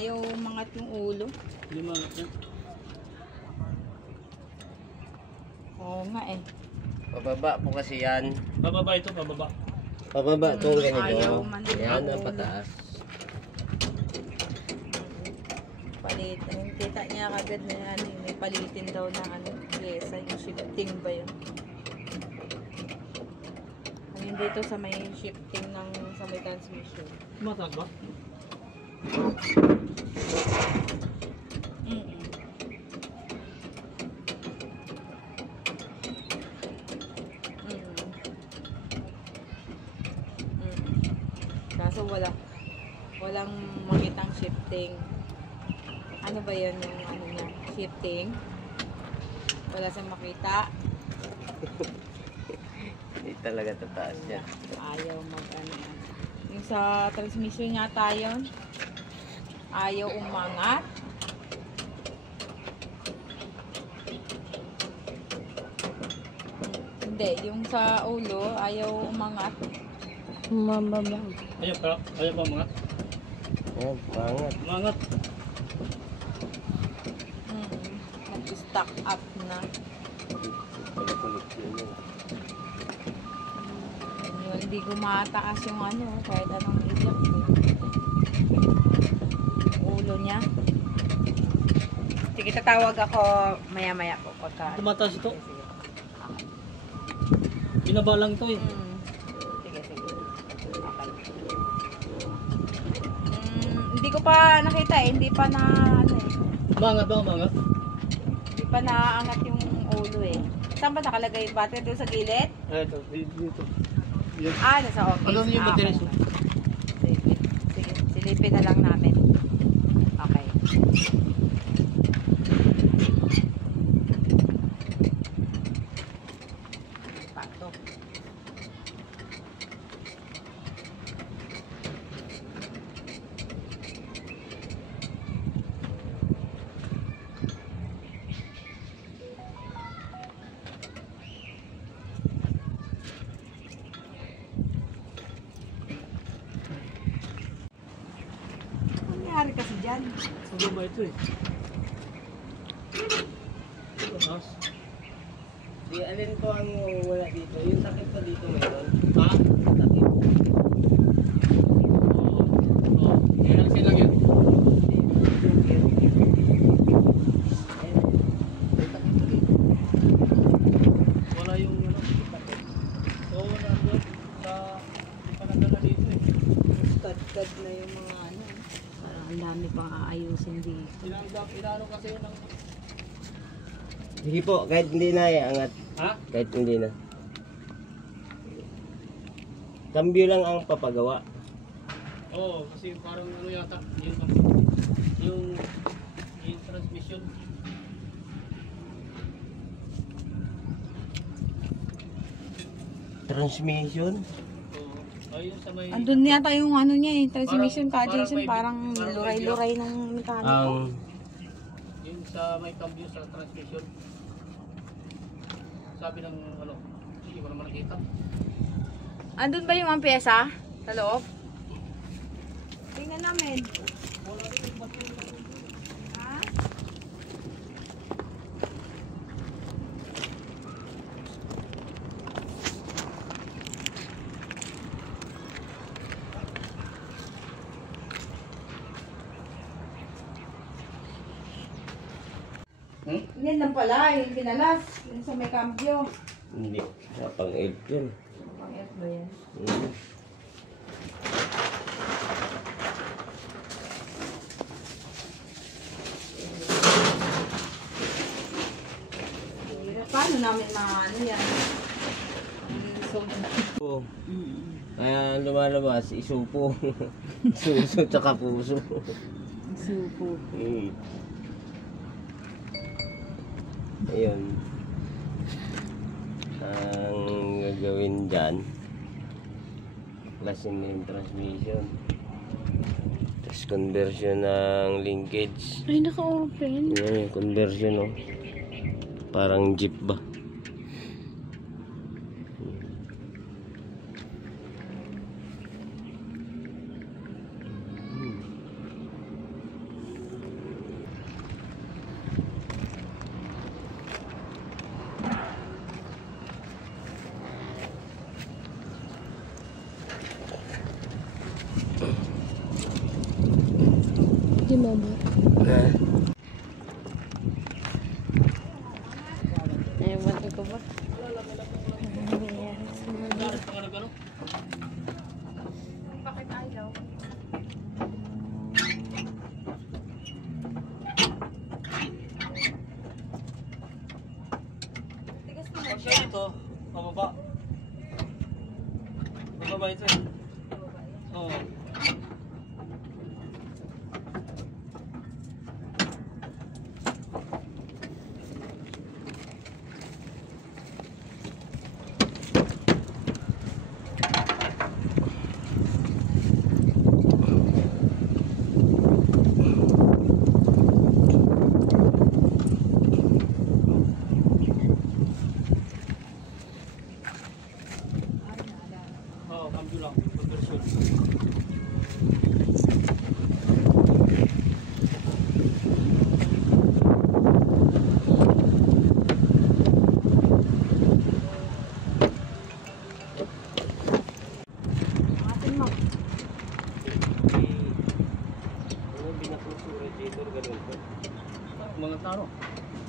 Ayaw umangat yung ulo. Hindi mangat yan. Oo nga eh. Pababa po kasi yan. Pababa ito, pababa. Pababa itong Ayaw ganito. man Yan yung ang ulo. pataas. Palitin. Kita niya kagad na ano, may palitin daw na ano, yesa, yung shifting ba yun? Ayun dito sa may shifting ng sa may transmission. Mataas ba? Mm-mm. Kaso walang makitang shifting. Ano ba yan yung ano niya? Shifting? Wala sa makita. Hindi talaga tataas yan. Ayaw mag ano. Yung sa transmission niya tayo, ayaw umangat. Hindi, yung sa ulo, ayaw umangat. Mababa. Ayaw pa mangat. Yan, pangat. Mangat. Nag-stack up na. Pagkulit yun. Yun, hindi gumataas yung ano, kahit anong iyak. Ulo niya. Sige, tatawag ako maya-maya po pagka. Tumataas ito. Sige. Binaba lang ito eh. Sige. Okay. Hindi ko pa nakita eh. Hindi pa na ano eh. Mangat ba? Mangat? Hindi pa naangat yung ulo eh. Saan ba nakalagay yung battery? Doon sa gilid? Ito, dito. Yan. Nasa office. Ano yung battery? Okay. Sige, silipin na lang namin. Okay. Patok. Nangyari kasi dyan. Pababa ito eh. Mataas. Di alin po ang wala dito? Yung takip pa dito meron. Ha? Takip. Oo. Kaya sila yan. Wala yung ano. Oo, nandun. Sa panagdala dito eh. Tad na yung mga ano. Parang ang dami pang aayusin dito. Inaano kasi yun ng... Sige po, kahit hindi na angat. Ha? Kahit hindi na. Cambio lang ang papagawa. Oo, kasi parang ano yata, yung transmission. Transmission? Oo. Ayun sa may... Andun yata yung ano niya eh, transmission Parang- Jason, parang parang may- luray-luray ng mekaniko. Ang Yung sa may cambio sa transmission. Sabi ng ano, hindi ko naman nakita. Andun ba yung mga pyesa sa loob? Tingnan namin. Ha? Yan lang pala, yung pinalas, yung sa may cambio. hindi. Pang 8 yun. Pang F ba yan? Hmm. Paano namin ano yan? So, Po. Kaya lumalabas, isupo. Suso tsaka puso. supo. Hmm. Ayun. Ang gagawin dyan, klasin mo yung transmission. Tapos conversion ng linkage. Ay, naka-open. Yan yung conversion, no? Parang jeep ba? Sige, mama. Ewan ko ba? Garas pa nga nag-ano? Bakit ayaw? Tigas naman Pag siya. ito, pababa. Pababa ito eh. Oo. Oo, cambio lang. Conversion. Atin mo. Ano binapuso radiator ganun po? Mga taro.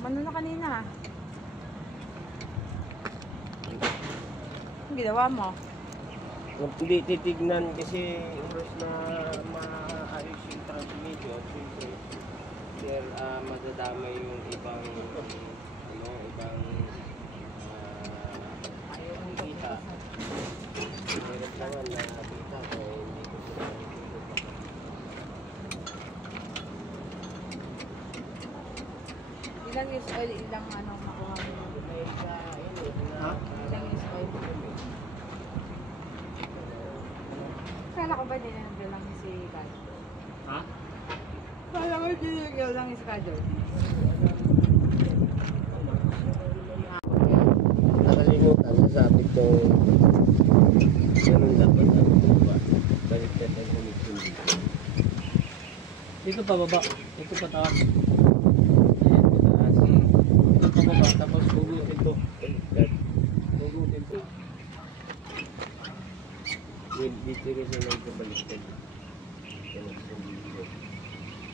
Mano na kanina. Ang ginawa mo? Kung hindi titignan kasi oras na maayos yung transmission, siyempre, sir, madadamay yung ibang, ano, ibang kita. Meron naman na kita kaya hindi ko sila Ilang years oil, ilang ano makuha mo? Ha? Ilang years oil? Kala ko ba dinanggol lang si Kajol? Ha? Kala ko dinanggol lang si Kajol. nakalimutan, sasabit yung ganun dapat ang baba. Baliktad ang humitin dito. Dito pababa. Dito pataas. Ayan, mataas. Dito pababa. Tapos hugutin to. Baliktad. Hugutin to. Dito rin siya nagkabaliktad. Ganun siya dito.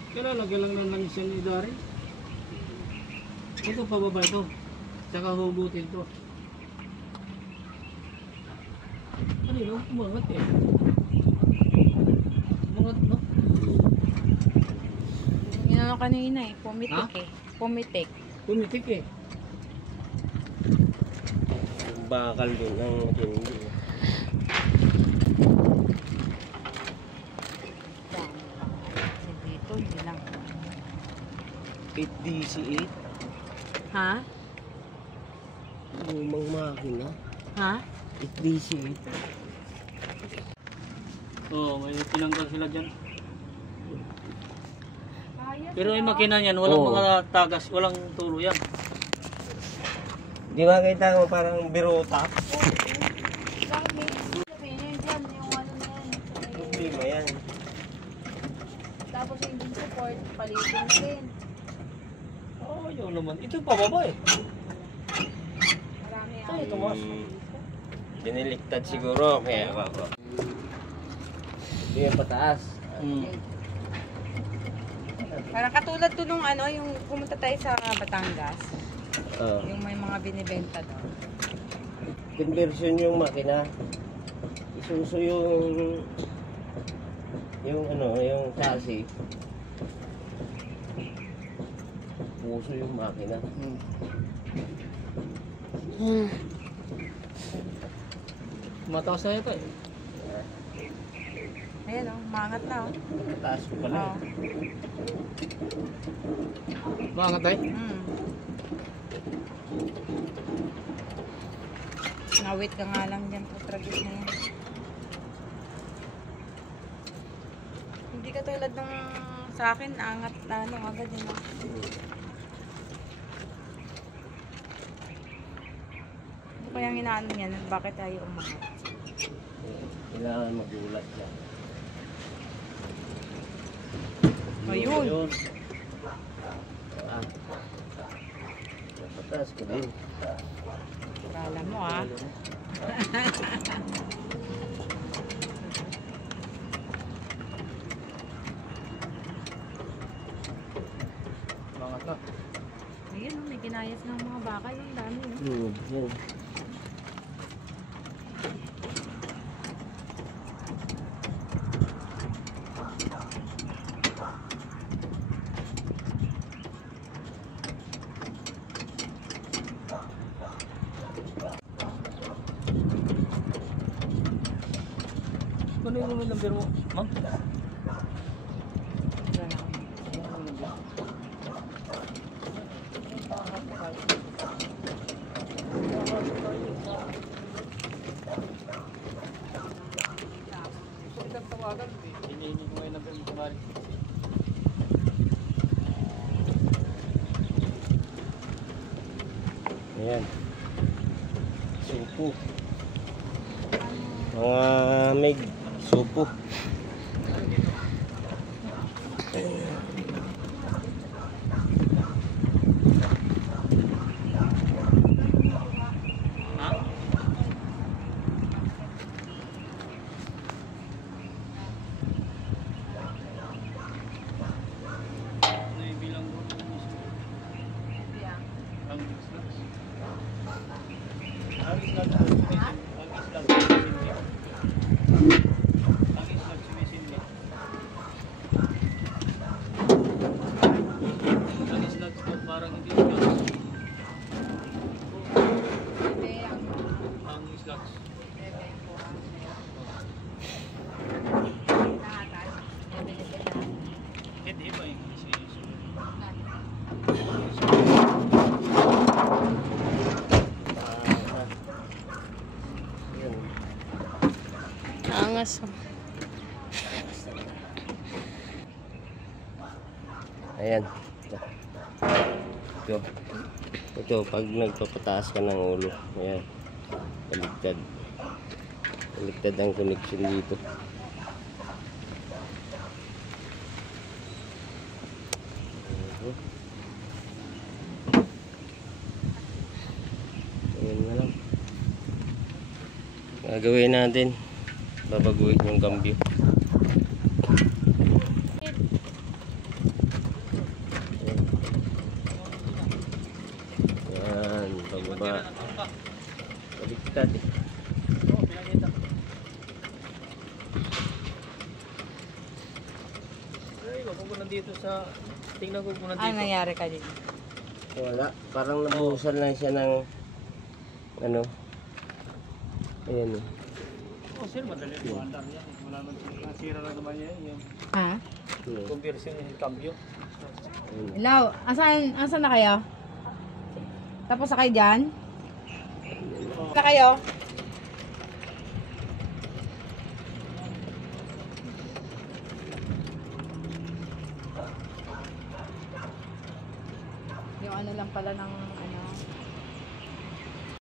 Kaya lagyan lang ng langis yan ni Dari. Ito pababa ito. Tsaka hugutin to. Kanino? Umangat eh. Umangat no? Yung ano kanina eh, pumitik Ha? eh. Pumitik. Pumitik eh. Yung bakal dun ang matindi. Dami pa. Kasi dito, hindi lang. 8DC8. Ha? Lumang makina. Ha? 8DC8. Oo, may tinanggal sila dyan. Ayos. Pero yung makina niyan, walang Oo. mga tagas, walang tulo yan. Di ba kita mo parang biruta? Bakit? Sabihin niyo dyan, yung ano na yan. Problema yan. Tapos yung engine support, palitin na rin. Oo, yun naman. Ito pababa eh. Marami Ay, tumas. Diniliktad siguro. Kaya baba. Hindi yan pataas. Parang katulad to nung ano, yung pumunta tayo sa Batangas. Oh. Yung may mga binibenta doon. Conversion yung makina. Isuso yung ano, yung chassis. Puso yung makina. Mataas na ito eh. Ayan oh, mangat na oh. Taas ko pala. Oh. Maangat tayo. Nawit ka nga lang dyan po, tragis na yan. Hindi ka tulad ng sa akin, angat na ano, agad yun. Oh. Ano kaya hinaano niya? Bakit tayo umangat? Kailangan magulat siya. Ayun. Ah. Pataas ko din. Kala mo ah. baka. Ayun, oh, may kinayas ng mga baka. Yung dami. Oh. Yan. Ano yung number mo, ma'am? Hinihingi ko ngayon number mo, kumari. Ayan. Supo. Mga meg. Supo. Ha? Ano yung bilang ko? Ang islas. Ang islas sumisimli. Ang islas sumisimli. Ang islas ko parang hindi islas. Ang islas. Hindi ba yung Ayan. Angas. Ayan. Ito. Ito, pag nagpapataas ka ng ulo. Ayan. Baliktad. Baliktad ang connection dito. Ayan na lang. Gagawin natin. Babaguhin yung cambio. Ayan, pababa. Baliktad eh. Oo, pinakita. Ay, wag ko nandito sa... Tingnan ko kung nandito. Ano nangyari ka dito? Wala. Parang nabuhusan lang siya ng ano. Ayan eh. Oh, sir, madali ang andar yan. Wala man nasira na naman yan. Ha? Ayan. Conversion yung cambio. Ayan. Ilaw, asan na kayo? Tapos na kayo dyan? Na kayo? Yung ano lang pala ng